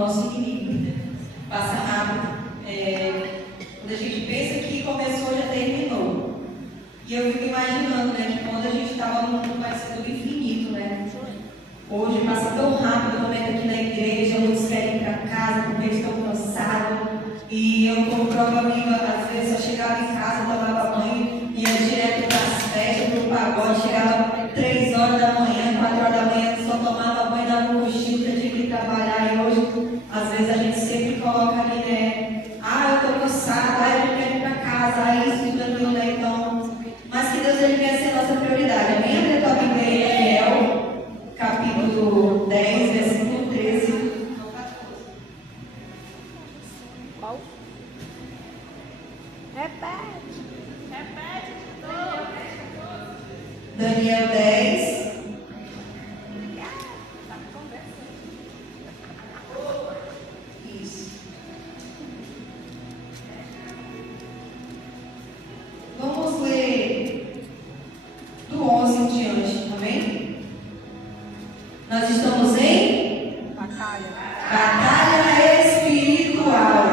nosso inimigo. Passa rápido. Quando a gente pensa que começou, já terminou. E eu fico imaginando, né, que quando a gente estava no mundo parecendo do infinito, né? Hoje passa tão rápido o momento aqui na igreja, muitos querem ir para casa porque estão cansados. E eu, como prova viva, às vezes eu chegava em casa, tomava banho, ia direto para as festas, para o pagode, chegava 3 horas da manhã, 4 horas da manhã, só tomava banho, dava um cochilo, tinha que trabalhar. E hoje, às vezes a gente sempre coloca ali, né? Eu estou cansada, eu não quero ir para casa, isso, aquilo, né? Então, mas que Deus ele venha ser a nossa prioridade. Amém? Abre a tua Bíblia em Daniel, capítulo 10, versículo 13. Repete. Daniel 10. Isso. Vamos ler do 11 em diante, amém? Nós estamos em batalha espiritual.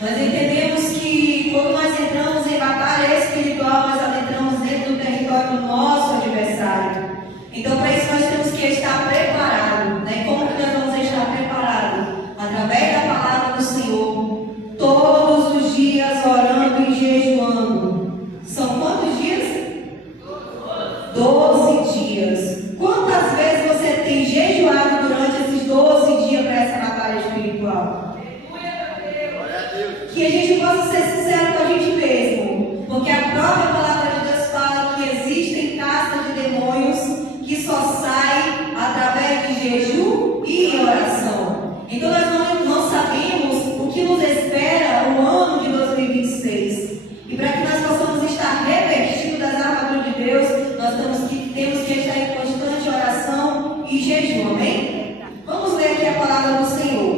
Nós entendemos que quando nós entramos em batalha espiritual, nós adentramos dentro do território do nosso adversário. Então, para isso, nós temos que estar preparados, né? Como que nós vamos estar preparados? Através da palavra do Senhor, todos os dias orando e jejuando. São quantos dias? 12 dias. Quantas vezes você tem jejuado durante esses 12 dias para essa batalha espiritual? Que a gente possa ser sincero com a gente mesmo, porque a própria palavra de Deus fala que existem castas de demônios que só saem através de jejum e oração. Então nós não sabemos o que nos espera o ano de 2026. E para que nós possamos estar revestidos das armaduras de Deus, nós temos que estar em constante oração e jejum, amém? Vamos ler aqui a palavra do Senhor.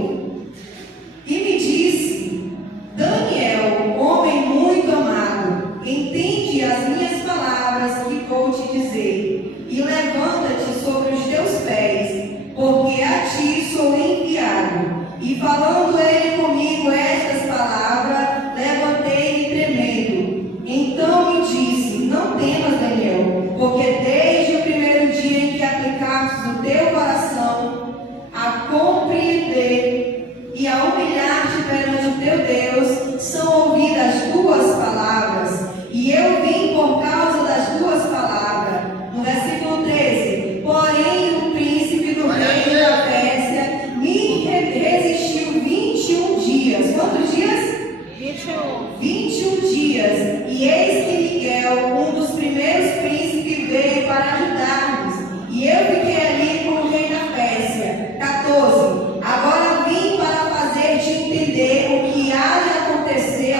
E me disse: Daniel, homem muito amado, entende as minhas palavras que vou te dizer, e levanta-te sobre os teus pés, porque a ti sou enviado. E falando ele comigo estas palavras, levantei-me tremendo. Então me disse: não temas, Daniel, porque desde o primeiro dia em que aplicaste o teu coração a compreender e a humilhar-te perante o teu Deus, são ouvidas as tuas palavras, e eu vim por causa das tuas palavras. No versículo 13: porém o príncipe do reino da Pérsia me resistiu 21 dias. Quantos dias? 21 dias. E eis que Miguel, um dos primeiros príncipes, veio para ajudar-nos, e eu fiquei ali com o rei da Pérsia. 14: agora vim para fazer-te entender o que há de acontecer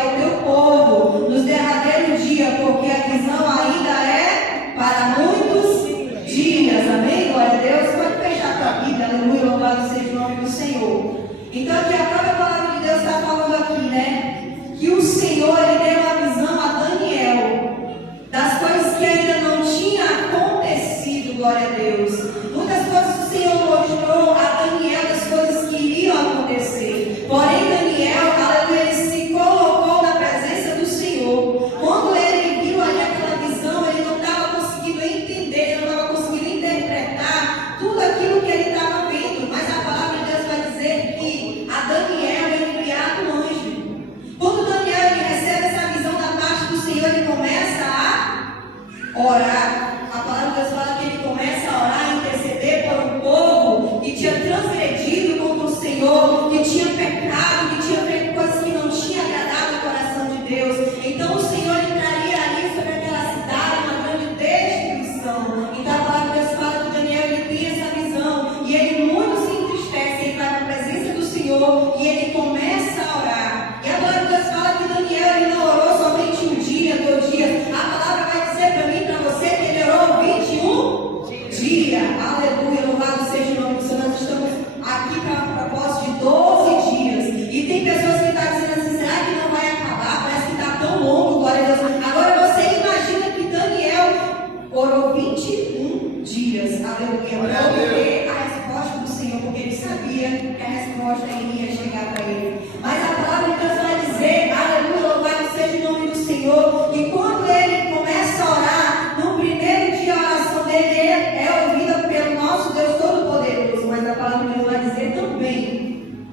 dia que a resposta iria chegar para ele. Mas a palavra de Deus vai dizer, aleluia, louvado seja o nome do Senhor, que quando ele começa a orar, no primeiro dia a oração dele é ouvida pelo nosso Deus Todo-Poderoso. Mas a palavra de Deus vai dizer também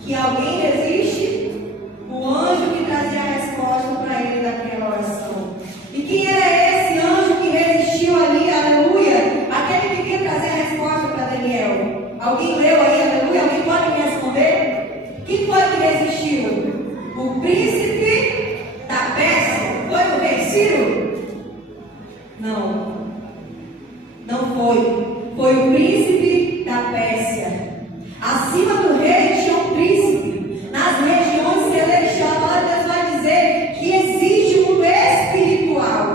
que alguém resiste, o anjo que trazia a resposta para ele daquela oração. E quem era esse anjo que resistiu ali, aleluia? Aquele que vinha trazer a resposta para Daniel. Alguém leu aí, aleluia? Alguém pode me responder? Quem foi que resistiu? O príncipe da Pérsia? Foi o rei Ciro? Não. Não foi. Foi o príncipe da Pérsia. Acima do rei tinha um príncipe. Nas regiões celestiais, a palavra de Deus vai dizer que existe um mundo espiritual,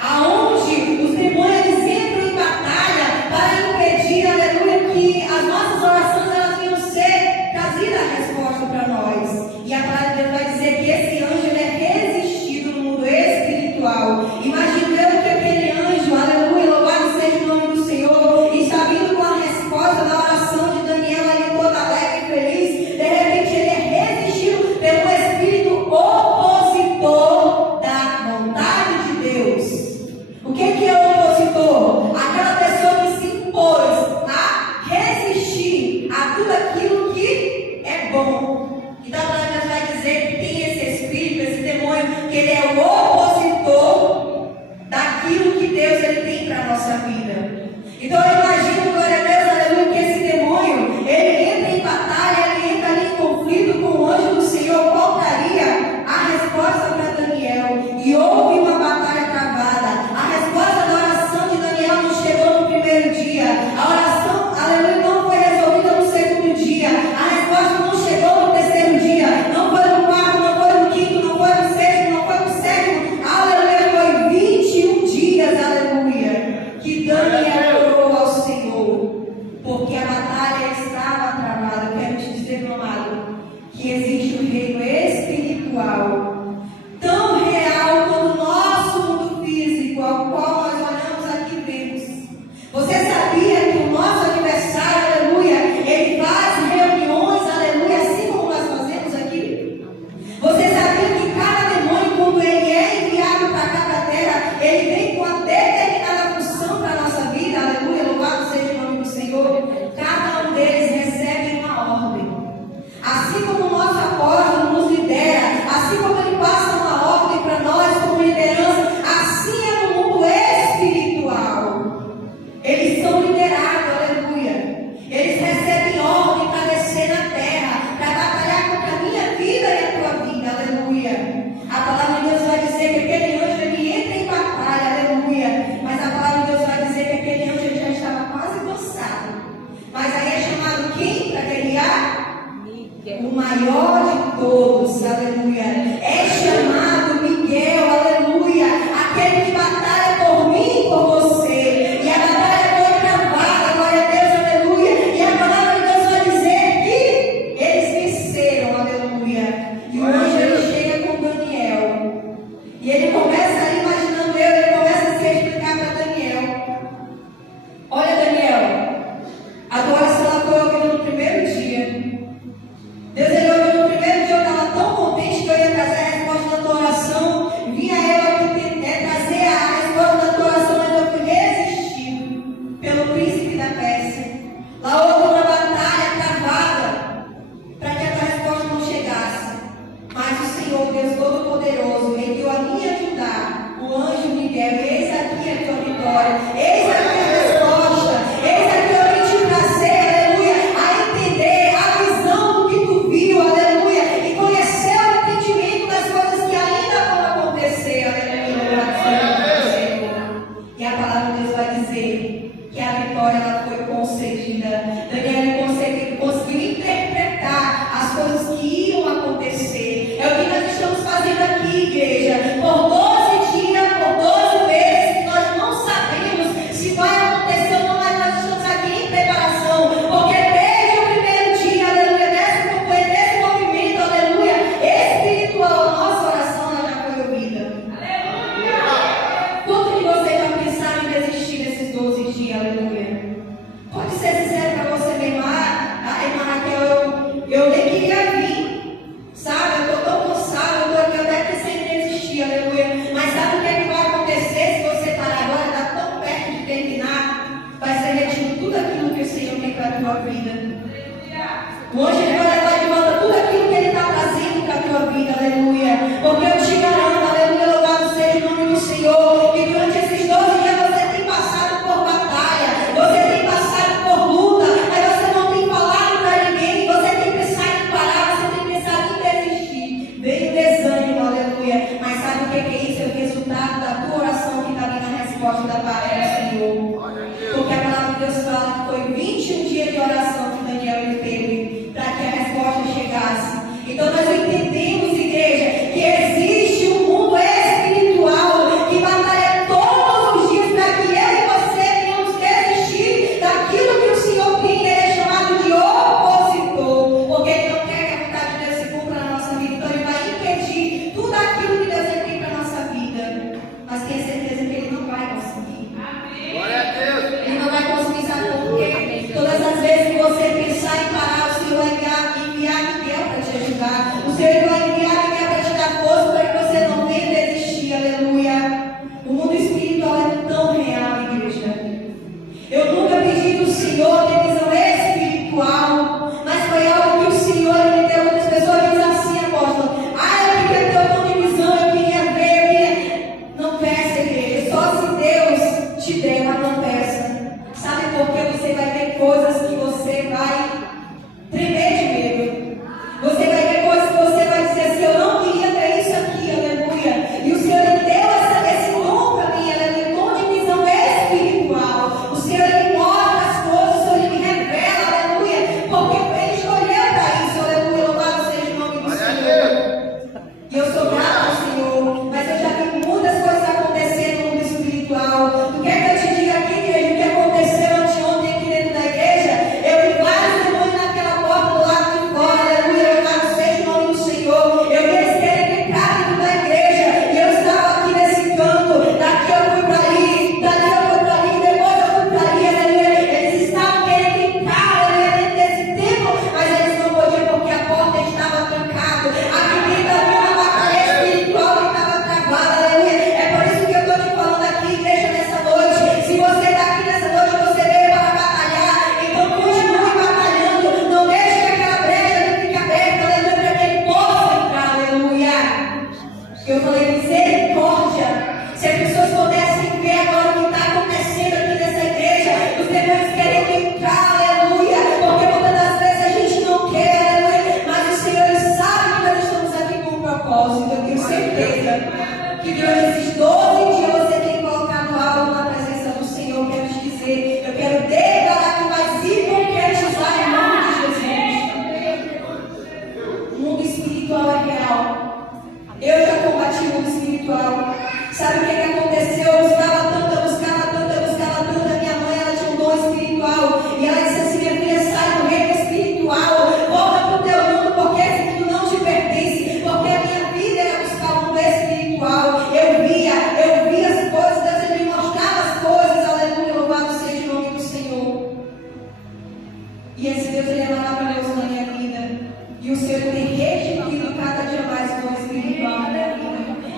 aonde os demônios entram em batalha para impedir, aleluia, que as nossas orações elas venham ser trazidas a resposta para nós. E a palavra de Deus vai dizer que esse anjo ele é resistido no mundo espiritual. Imagino eu que aquele anjo, aleluia, louvado seja o nome do Senhor, está vindo com a resposta da oração de Daniel ali toda alegre e feliz. De repente ele é resistido pelo espírito opositor da vontade de Deus. O que é o opositor? Aquela pessoa que se impôs a resistir a tudo aquilo que é bom. Então a palavra vai dizer que tem esse espírito, esse demônio, que ele é o opositor daquilo que Deus ele tem para a nossa vida. Então eu imagino, glória a Deus, aleluia, que esse demônio, ele entra em batalha, ele entra ali em conflito com o anjo do Senhor, qual daria a resposta para Daniel. E houve uma batalha travada. A resposta da oração de Daniel não chegou no primeiro dia. A oração, aleluia, não foi resolvida no segundo dia. A resposta não chegou no terceiro dia. Não foi no quarto, não foi no quinto, não foi no sexto, não foi no sétimo. Aleluia, foi 21 dias, aleluia, que Daniel orou ao Senhor, porque a batalha estava travada. Eu quero te dizer, meu amado, que existe um reino espiritual tão real quanto o nosso mundo físico, ao qual nós olhamos aqui e vemos. Você sabia que o nosso aniversário, aleluia, ele faz reuniões, aleluia, assim como nós fazemos aqui? Você sabia que cada demônio, quando ele é enviado para cá, para a terra, ele vem com a determinada função para a nossa vida, aleluia, louvado seja o nome do Senhor. Cada um deles recebe uma ordem. Assim como o nosso apóstolo nos lidera, assim como ele passa uma ordem para nós como liderança, assim é no mundo espiritual. Eles são liderados, aleluia. Eles recebem ordem para descer na terra, para batalhar contra a minha vida e a tua vida, aleluia. A palavra de Deus vai dizer que aquele anjo ele entra em batalha, aleluia. Mas a palavra de Deus vai dizer que aquele anjo ele já estava quase cansado. Mas aí é chamado quem para guerrear? O maior de todos, aleluia. É chamado Miguel, aleluia. Aquele que batalha por mim e por você. E a batalha foi travada, glória a Deus, aleluia. E a palavra de Deus vai dizer que eles venceram, aleluia. E o anjo ele chega com Daniel. E ele começa ali, imaginando ele começa a se explicar para Daniel. Olha, Daniel, a tua oração ela foi ouvida no primeiro dia. Deus ele ouviu no primeiro dia, eu estava tão contente que eu ia vida. O anjo ele vai levar de volta tudo aquilo que ele está trazendo para a tua vida, aleluia. Porque eu te garanto, aleluia, louvado seja o nome do Senhor, que durante esses 12 dias você tem passado por batalha, você tem passado por luta, mas você não tem falado para ninguém, você tem pensado em parar, você tem pensado em desistir. Veio desânimo, aleluia. Mas sabe o que é isso? É o resultado da tua oração que está vindo a resposta da parte do Senhor. Porque a palavra de Deus fala que foi 21 dias de oração que Daniel teve para que a resposta chegasse. Então nós entendemos, igreja, que existe um mundo espiritual que batalha todos os dias para que eu e você venhamos desistir daquilo que o Senhor tem, que é chamado de opositor. Porque Ele não quer que a vontade de Deus se cumpra na nossa vida. Então Ele vai impedir tudo aquilo que Deus tem para a nossa vida. Mas tenha certeza que Ele não vai conseguir. Glória a Deus. Ele não vai conseguir, sabe por quê? Todas as vezes que você pensar em parar, o Senhor vai enviar Miguel para te ajudar. O Senhor vai enviar Miguel para te dar força para que você não venha desistir. Aleluia. O mundo espiritual é tão real, igreja. Eu nunca pedi do Senhor ter visão espiritual, mas foi algo que o Senhor me deu. Muitas pessoas dizem assim, apóstolo: eu queria ter um dom de visão, eu queria ver. Não peça, igreja. Só se Deus te der, mas não peça. Sabe por que você vai ver coisas que você vai tremer de medo? Você vai ver coisas que você vai dizer assim: eu não queria ver isso aqui, aleluia. E o Senhor ele deu esse dom para mim, aleluia, dom de visão espiritual. O Senhor ele mostra as coisas, o Senhor ele me revela, aleluia, porque Ele escolheu para isso, aleluia. Louvado seja o nome do Senhor. E eu sou grata ao Senhor, mas eu já vi muitas coisas acontecendo no mundo espiritual. Tu quer que eu te diga aqui, igreja, o que aconteceu anteontem aqui dentro da igreja? Eu vi vários demônios naquela porta do lado de fora, aleluia, louvado seja o nome do Senhor. Eu vi eles querem entrar dentro da igreja, e eu estava aqui nesse canto, daqui eu fui para ali, dali eu fui para ali, depois eu fui para ali, aleluia. Eles estavam querendo entrar, aleluia, dentro desse templo, mas eles não podiam porque a porta estava trancada. Aqui dentro havia uma batalha espiritual que estava travada, aleluia. É por isso que eu estou te falando aqui, igreja, nessa noite. Se você está aqui nessa noite, você veio para batalhar, então continue batalhando. Não deixe que aquela brecha ali fique aberta, aleluia, para que ele possa entrar, aleluia. Eu falei misericórdia. Se as pessoas pudessem ver agora o que está acontecendo aqui nessa igreja, os demônios querem entrar, aleluia, porque muitas das vezes a gente não quer, aleluia, mas o Senhor ele sabe que nós estamos aqui com um propósito. Eu tenho certeza que durante esses 12 dias você tem colocado algo na presença do Senhor. Eu quero te dizer, eu quero declarar que vai se concretizar em nome de Jesus. O mundo espiritual é real. Eu já combati o mundo espiritual. Sabe o que aconteceu? Eu buscava tanto, a minha mãe, ela tinha um dom espiritual. E ela disse assim: minha filha, sai do reino espiritual, volta para o teu mundo, porque esse mundo não te pertence. Porque a minha vida era buscar o mundo espiritual. Eu via as coisas, Deus ele me mostrava as coisas, aleluia, louvado seja o nome do Senhor. E esse Deus ele é maravilhoso na minha vida. E o Senhor tem restituído cada dia mais o dom espiritual na minha vida.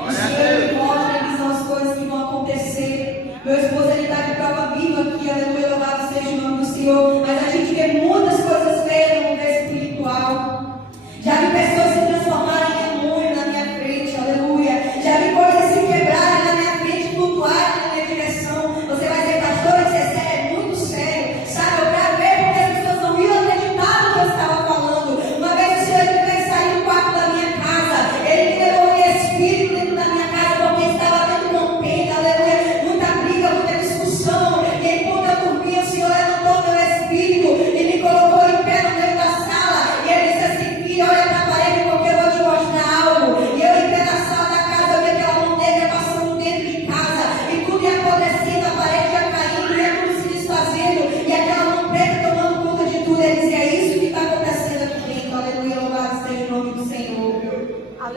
O Senhor ele mostra, ele são as coisas que vão acontecer. Meu esposo ele está de prova viva aqui, aleluia, louvado seja o nome do Senhor. Mas a gente vê muitas coisas feias no mundo espiritual. Já vi pessoas se transformarem em demônio na minha frente, aleluia. Já vi coisas se quebrarem na minha frente, flutuarem na minha direção. Você vai dizer: pastor, isso é sério, é muito sério. Sabe, eu quero ver porque as pessoas não iam acreditar no que eu estava falando. Uma vez o Senhor ele veio sair do quarto da minha casa, ele me levou em espírito dentro da minha casa, porque estava tendo contenda, aleluia, muita briga, muita discussão. E enquanto eu dormia, o Senhor levantou meu espírito e me colocou em pé no meio da sala. E ele disse assim: filho, olha para a parede, porque eu vou te mostrar algo. E eu em pé na sala da casa, eu vi aquela mão negra passando dentro de casa, e tudo ia apodrecendo, a parede ia caindo, ia tudo se desfazendo, e aquela mão preta tomando conta de tudo. Ele dizia: é isso que está acontecendo aqui dentro, aleluia, louvado seja o nome do Senhor.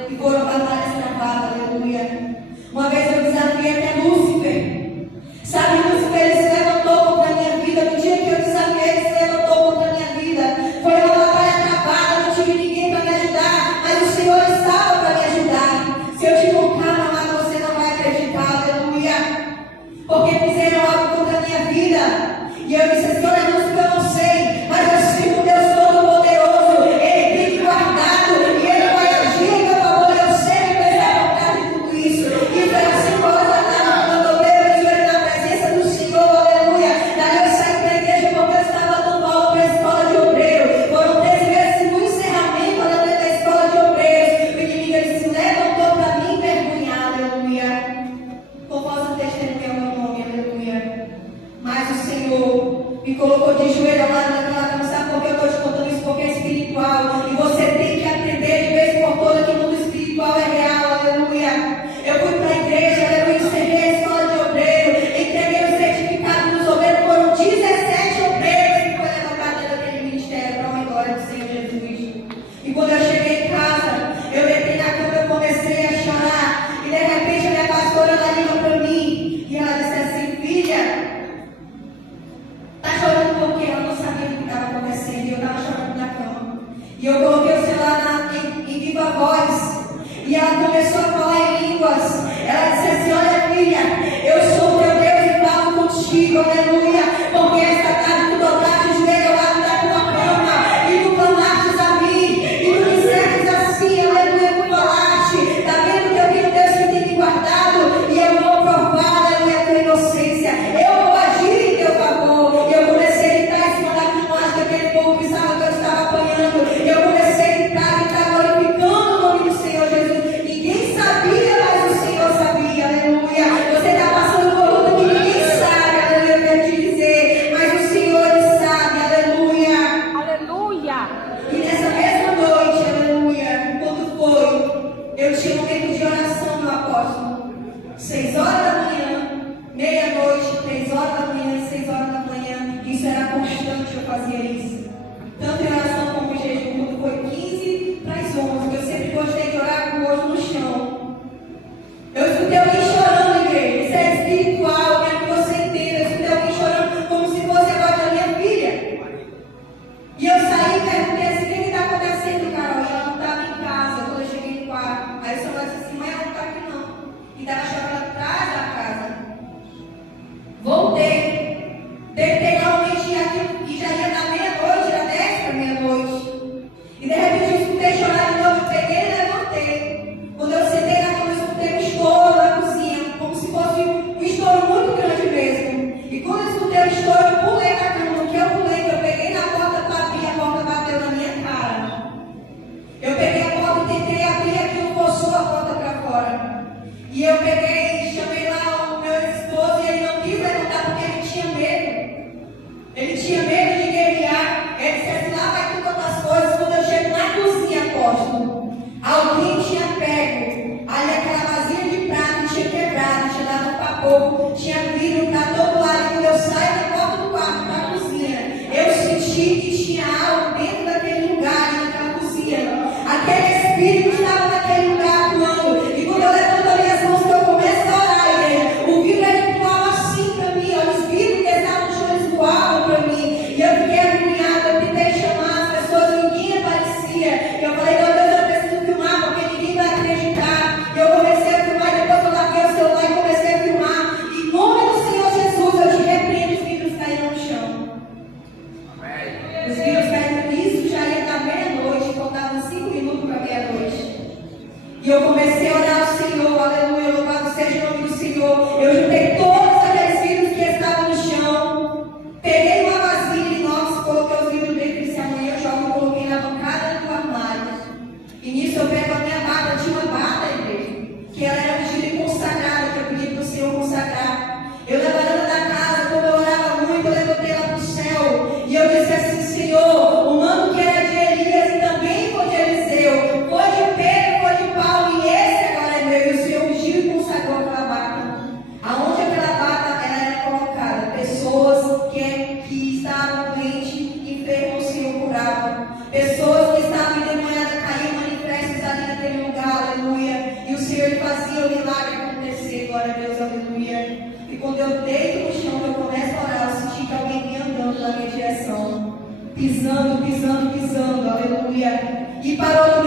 E foram batalhas travadas, aleluia. Uma vez eu desafiei até Lúcifer. Sabe, Lúcifer ele se levantou contra a minha vida. No dia que eu desafiei, ele se levantou contra a minha vida. Foi uma batalha travada, não tive ninguém para me ajudar, mas o Senhor estava para me ajudar. Se eu te contar, amado, você não vai acreditar, aleluia. Porque fizeram algo contra a minha vida. E eu disse assim: olha, Lúcifer, eu não sei, mas eu sei glória do Senhor Jesus. E quando eu cheguei em casa, eu deitei na cama, eu comecei a chorar. E de repente a minha pastora, ela liga para mim. E ela disse assim: filha, tá chorando por quê? Ela não sabia o que estava acontecendo. E eu estava chorando na cama. E eu coloquei o celular em viva voz. E ela começou a falar em línguas. Ela disse assim: olha, filha, eu sou o teu Deus e falo contigo, aleluia. Porque esta tarde tu dobraste o joelho ao lado da tua cama e tu clamastes a mim. E tu disseste assim, aleluia, tu falaste. Está vendo que eu vi o Deus que tem me guardado? E eu vou provar, aleluia, a tua inocência. Eu vou agir em teu favor. E eu comecei a gritar em cima da cama que aquele povo pensava que eu estava apanhando. E eu comecei a gritar, glorificando o nome do Senhor Jesus. Ninguém sabia, mas o Senhor sabia, aleluia. Você está passando por luta que ninguém sabe, aleluia, eu quero te dizer. Mas o Senhor sabe, aleluia. Aleluia. E nessa mesma noite, aleluia, quando foi, eu tinha um momento de oração, meu apóstolo. 6 horas da manhã, meia-noite, 3 horas da manhã, 6 horas da manhã. Isso era constante, eu fazia isso. Tanto em oração como em jejum, quando foi 15 para as 11. Eu sempre gostei de orar com o rosto no chão. Eu escutei alguém chorando, igreja. Isso é espiritual, quero que você entenda. Eu escutei alguém chorando como se fosse a voz da minha filha. E eu saí e perguntei assim: o que está acontecendo, Carol? E ela não estava em casa quando eu cheguei no quarto. Aí o senhor disse assim: mãe, ela não está aqui não. E estava chorando atrás da casa. Voltei. Deitei realmente e já ia dar meia-noite, era 10 para meia-noite. E de repente eu escutei chorar de novo, eu peguei e levantei. Quando eu sentei na cama, eu escutei um estouro na cozinha, como se fosse um estouro muito grande mesmo. E quando eu escutei o estouro, eu pulei na cama. No que eu pulei, eu peguei na porta para abrir, a porta bateu na minha cara. Eu peguei a porta e tentei abrir, aquilo forçou a porta para fora. E eu peguei e chamei lá o meu esposo e ele não quis levantar porque ele tinha medo. Ele tinha medo de guerrear. Ele disse assim: lá vai tu com outras coisas. Quando eu chego na cozinha, apóstolo, alguém tinha pego ali aquela vasilha de prata, tinha quebrado, tinha dado um vapor, tinha vidro para todo lado. E quando eu saio da porta do quarto para a cozinha, eu senti que tinha algo dentro daquele lugar, naquela cozinha. Aquele espírito estava naquele lugar atuando. E quando eu levanto as minhas mãos, que eu começo a orar, igreja, o vidro ele voava assim para mim, ó, os vidros que estavam no chão, eles voavam para mim. E eu fiquei agoniada, eu tentei chamar as pessoas, ninguém aparecia. E eu falei: meu Deus, eu preciso filmar, porque ninguém vai acreditar. E eu comecei a filmar, e depois eu larguei o celular e comecei a filmar. E em nome do Senhor Jesus, eu te repreendo, os vidros caíram no chão. Os vidros caíram, isso já ia dar meia-noite, faltavam 5 minutos para meia-noite. E eu comecei a orar ao Senhor, aleluia, louvado seja o nome do Senhor. Eu juntei todos aqueles vidros que estavam no chão, peguei uma vasilha inox, coloquei os vidros dentro e disse: amanhã eu jogo, coloquei na bancada do armário. E nisso eu pego a minha barba, eu tinha uma barba, igreja, que ela era ungida e consagrada, que eu pedi para o Senhor consagrar. Eu levantando da casa, como eu orava muito, eu levantei lá para o céu. E eu disse assim: Senhor, o manto que era de Elias e também foi de Eliseu, foi de Pedro, foi de Paulo, e esse agora é meu. E o Senhor ungiu e consagrou aquela barba. Aonde aquela barba ela era colocada? Pessoas que estavam doentes, enfermos, o Senhor curava. Pessoas que estavam endemoniadas caíam manifestos ali naquele lugar, aleluia. E o Senhor ele fazia o milagre acontecer, glória a Deus, aleluia. E quando eu deito no chão, eu começo a orar, eu senti que alguém vinha andando na minha direção, pisando, pisando, pisando, aleluia. E parou